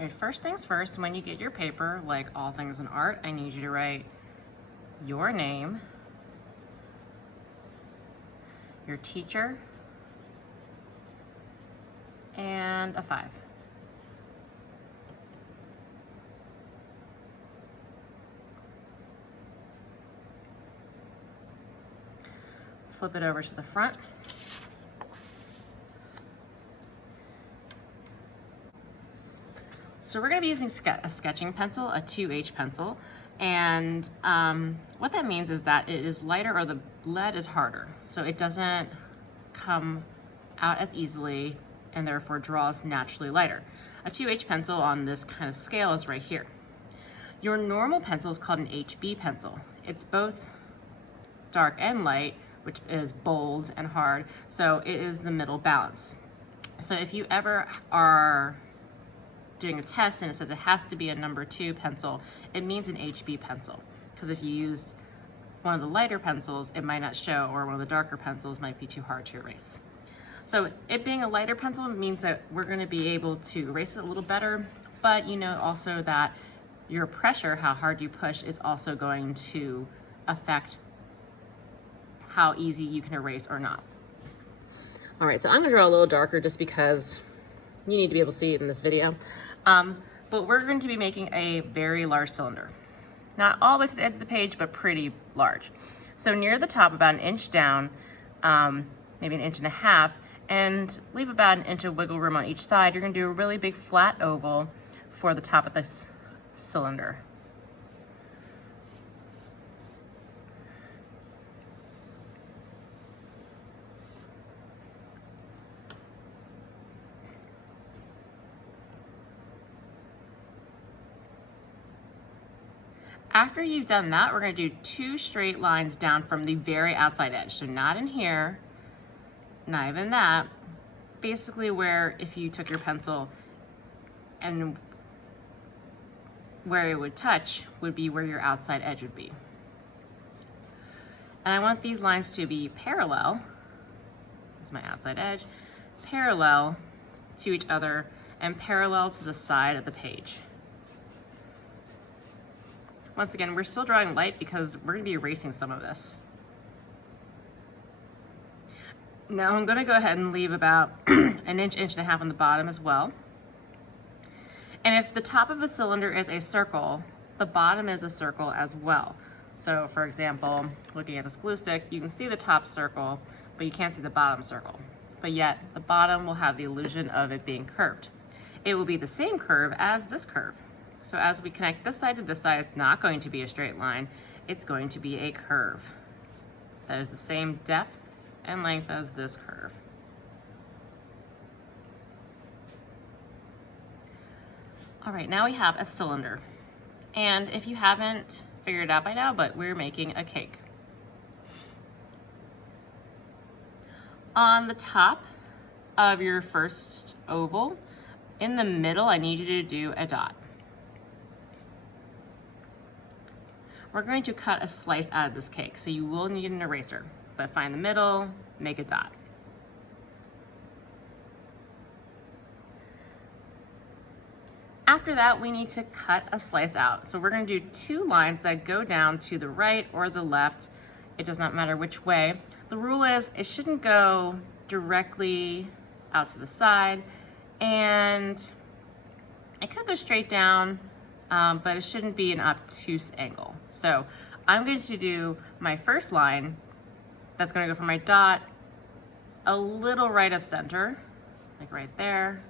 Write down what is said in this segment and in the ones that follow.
All right, first things first, when you get your paper, like all things in art, I need you to write your name, your teacher, and a 5. Flip it over to the front. So we're going to be using a sketching pencil, a 2H pencil, and what that means is that it is lighter, or the lead is harder, so it doesn't come out as easily and therefore draws naturally lighter. A 2H pencil on this kind of scale is right here. Your normal pencil is called an HB pencil. It's both dark and light, which is bold and hard, so it is the middle balance. So if you ever are doing a test and it says it has to be a number 2 pencil, it means an HB pencil. Because if you used one of the lighter pencils, it might not show, or one of the darker pencils might be too hard to erase. So it being a lighter pencil means that we're going to be able to erase it a little better, but you know also that your pressure, how hard you push, is also going to affect how easy you can erase or not. All right, so I'm gonna draw a little darker just because you need to be able to see it in this video. But we're going to be making a very large cylinder. Not all the way to the edge of the page, but pretty large. So near the top, about 1 inch down, maybe 1.5 inches, and leave about 1 inch of wiggle room on each side. You're gonna do a really big flat oval for the top of this cylinder. After you've done that, we're going to do 2 straight lines down from the very outside edge. So not in here, not even that. Basically where if you took your pencil and where it would touch would be where your outside edge would be. And I want these lines to be parallel. This is my outside edge. Parallel to each other and parallel to the side of the page. Once again, we're still drawing light because we're going to be erasing some of this. Now I'm going to go ahead and leave about 1 inch, 1.5 inches on the bottom as well. And if the top of a cylinder is a circle, the bottom is a circle as well. So for example, looking at this glue stick, you can see the top circle, but you can't see the bottom circle. But yet the bottom will have the illusion of it being curved. It will be the same curve as this curve. So as we connect this side to this side, it's not going to be a straight line, it's going to be a curve. That is the same depth and length as this curve. All right, now we have a cylinder. And if you haven't figured it out by now, but we're making a cake. On the top of your first oval, in the middle, I need you to do a dot. We're going to cut a slice out of this cake, so you will need an eraser, but find the middle, make a dot. After that, we need to cut a slice out. So we're going to do 2 lines that go down to the right or the left. It does not matter which way. The rule is it shouldn't go directly out to the side, and it could go straight down, but it shouldn't be an obtuse angle. So I'm going to do my first line that's going to go from my dot a little right of center, like right there.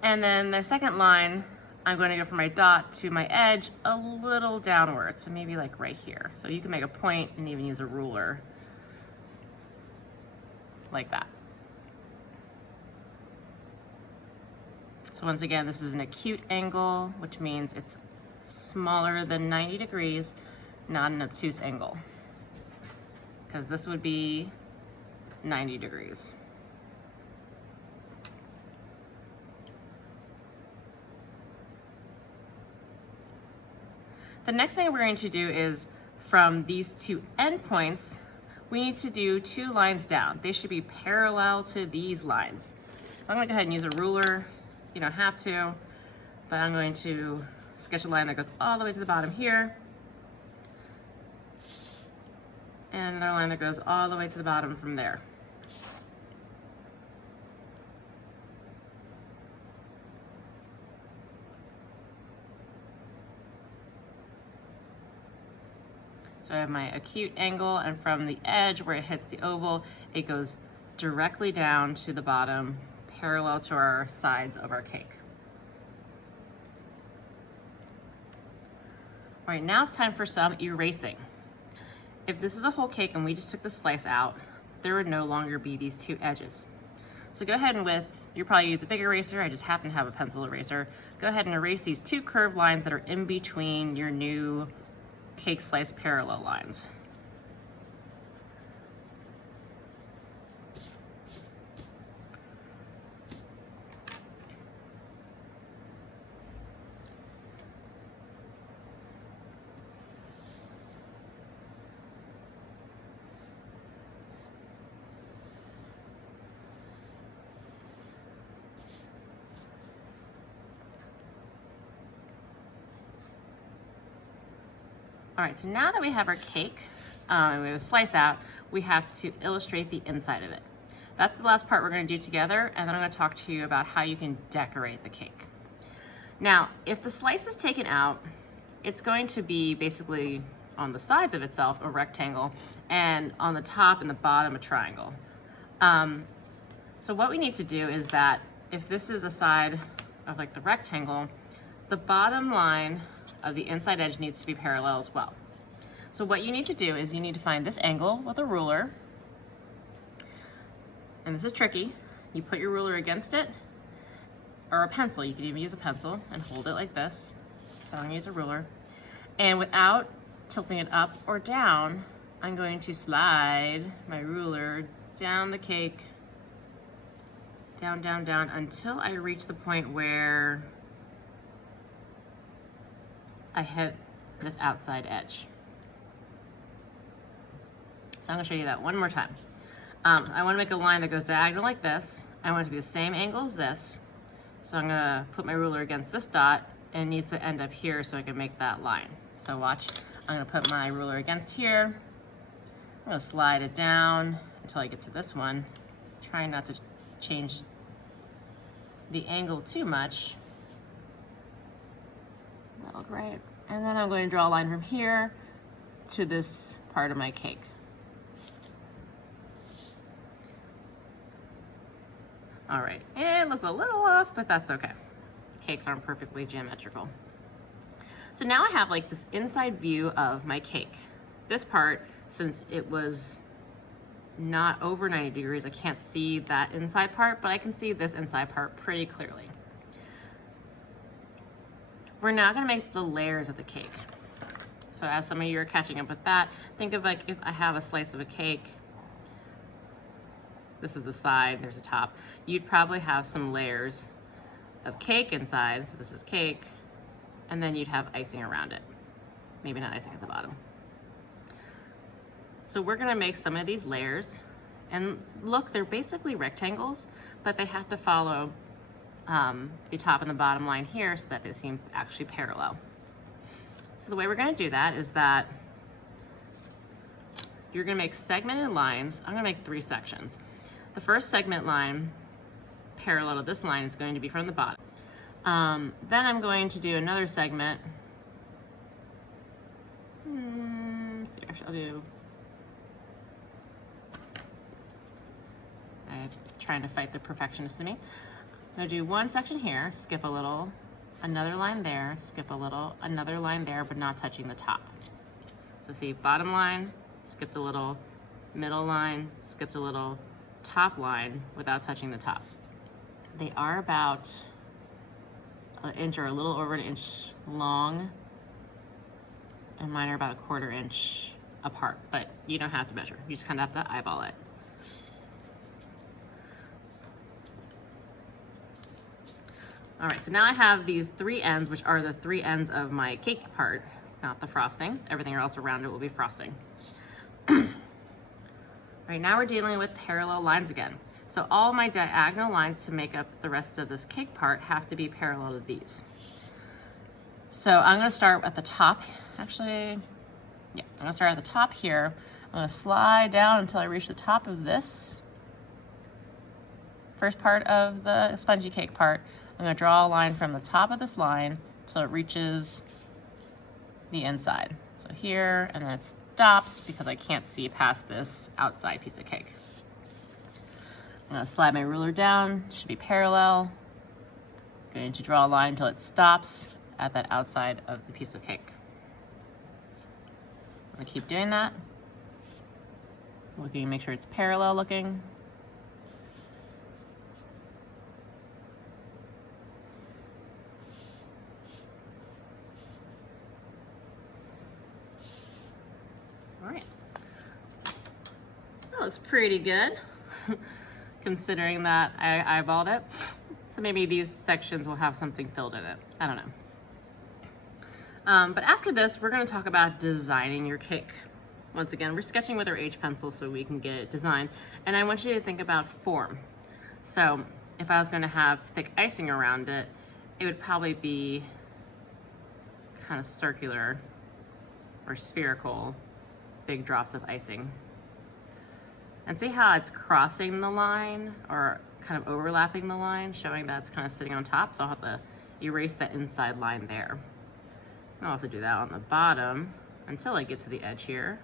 And then the second line, I'm going to go from my dot to my edge a little downward, so maybe like right here. So you can make a point and even use a ruler like that. So once again, this is an acute angle, which means it's smaller than 90 degrees, not an obtuse angle, because this would be 90 degrees. The next thing we're going to do is from these 2 endpoints, we need to do 2 lines down. They should be parallel to these lines. So I'm going to go ahead and use a ruler You don't have to, but I'm going to sketch a line that goes all the way to the bottom here. And another line that goes all the way to the bottom from there. So I have my acute angle, and from the edge where it hits the oval, it goes directly down to the bottom, parallel to our sides of our cake. All right, now it's time for some erasing. If this is a whole cake and we just took the slice out, there would no longer be these two edges. So go ahead and you probably use a big eraser, I just happen to have a pencil eraser. Go ahead and erase these two curved lines that are in between your new cake slice parallel lines. All right, so now that we have our cake, and we have a slice out, we have to illustrate the inside of it. That's the last part we're gonna do together, and then I'm gonna talk to you about how you can decorate the cake. Now, if the slice is taken out, it's going to be basically on the sides of itself a rectangle, and on the top and the bottom a triangle. So what we need to do is that if this is a side of like the rectangle, the bottom line of the inside edge needs to be parallel as well. So what you need to do is you need to find this angle with a ruler, and this is tricky. You put your ruler against it, or a pencil, you could even use a pencil and hold it like this. I'm gonna use a ruler. And without tilting it up or down, I'm going to slide my ruler down the cake, down, down, down, until I reach the point where I hit this outside edge. So I'm gonna show you that one more time. I wanna make a line that goes diagonal like this. I want it to be the same angle as this. So I'm gonna put my ruler against this dot, and it needs to end up here so I can make that line. So watch, I'm gonna put my ruler against here. I'm gonna slide it down until I get to this one. Trying not to change the angle too much. That'll look right. And then I'm going to draw a line from here to this part of my cake. All right, it looks a little off, but that's okay. Cakes aren't perfectly geometrical. So now I have like this inside view of my cake. This part, since it was not over 90 degrees, I can't see that inside part, but I can see this inside part pretty clearly. We're now gonna make the layers of the cake. So as some of you are catching up with that, think of like if I have a slice of a cake, this is the side, there's a top, you'd probably have some layers of cake inside, so this is cake, and then you'd have icing around it. Maybe not icing at the bottom. So we're gonna make some of these layers, and look, they're basically rectangles, but they have to follow the top and the bottom line here so that they seem actually parallel. So the way we're gonna do that is that you're gonna make segmented lines. I'm gonna make 3 sections. The first segment line, parallel to this line, is going to be from the bottom. Then I'm going to do another segment. Let's see, actually I'm trying to fight the perfectionist in me. I'm gonna do one section here, skip a little, another line there, skip a little, another line there, but not touching the top. So see, bottom line, skipped a little, middle line, skipped a little, top line without touching the top. They are about an inch or a little over an inch long, and mine are about 1/4 inch apart, but you don't have to measure. You just kind of have to eyeball it. All right, so now I have these 3 ends, which are the 3 ends of my cake part, not the frosting. Everything else around it will be frosting. All right, now we're dealing with parallel lines again. So all my diagonal lines to make up the rest of this cake part have to be parallel to these. So I'm gonna start at the top, actually, yeah, I'm gonna start at the top here. I'm gonna slide down until I reach the top of this first part of the spongy cake part. I'm gonna draw a line from the top of this line till it reaches the inside. So here, and then it stops because I can't see past this outside piece of cake. I'm gonna slide my ruler down, should be parallel. Going to draw a line until it stops at that outside of the piece of cake. I'm gonna keep doing that. Looking, make sure it's parallel looking. All right. That looks pretty good, considering that I eyeballed it. So maybe these sections will have something filled in it. I don't know. But after this, we're gonna talk about designing your cake. Once again, we're sketching with our H pencil so we can get it designed. And I want you to think about form. So if I was gonna have thick icing around it, it would probably be kind of circular or spherical, big drops of icing. And see how it's crossing the line or kind of overlapping the line, showing that it's kind of sitting on top. So I'll have to erase that inside line there. I'll also do that on the bottom until I get to the edge here.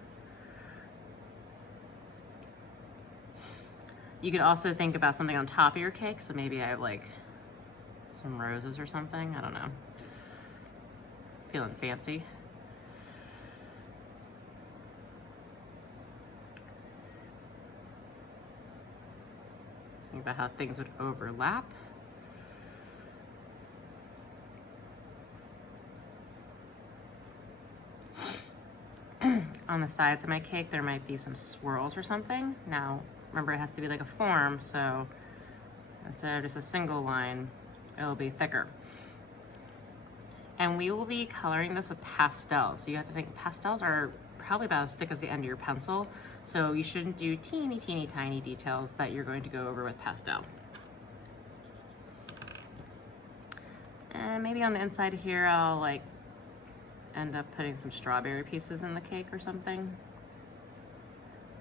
You could also think about something on top of your cake. So maybe I have like some roses or something. I don't know. Feeling fancy. Think about how things would overlap. On the sides of my cake, there might be some swirls or something. Now, remember, it has to be like a form, so instead of just a single line, it'll be thicker. And we will be coloring this with pastels. So you have to think pastels are probably about as thick as the end of your pencil, so you shouldn't do teeny, teeny, tiny details that you're going to go over with pastel. And maybe on the inside here, I'll like end up putting some strawberry pieces in the cake or something,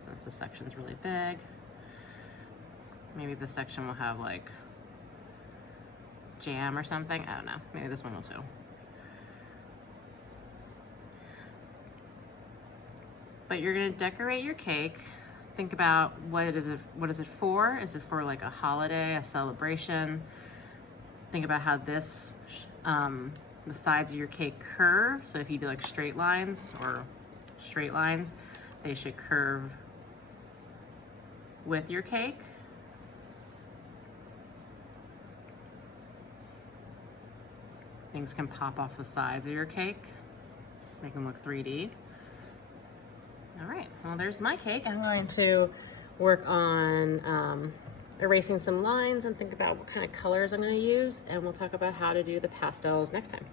since the section's really big. Maybe this section will have like jam or something. I don't know. Maybe this one will too. But you're gonna decorate your cake. Think about what is it for? Is it for like a holiday, a celebration? Think about how this, the sides of your cake curve. So if you do like straight lines or straight lines, they should curve with your cake. Things can pop off the sides of your cake, make them look 3D. All right, well, there's my cake. I'm going to work on erasing some lines and think about what kind of colors I'm going to use, and we'll talk about how to do the pastels next time.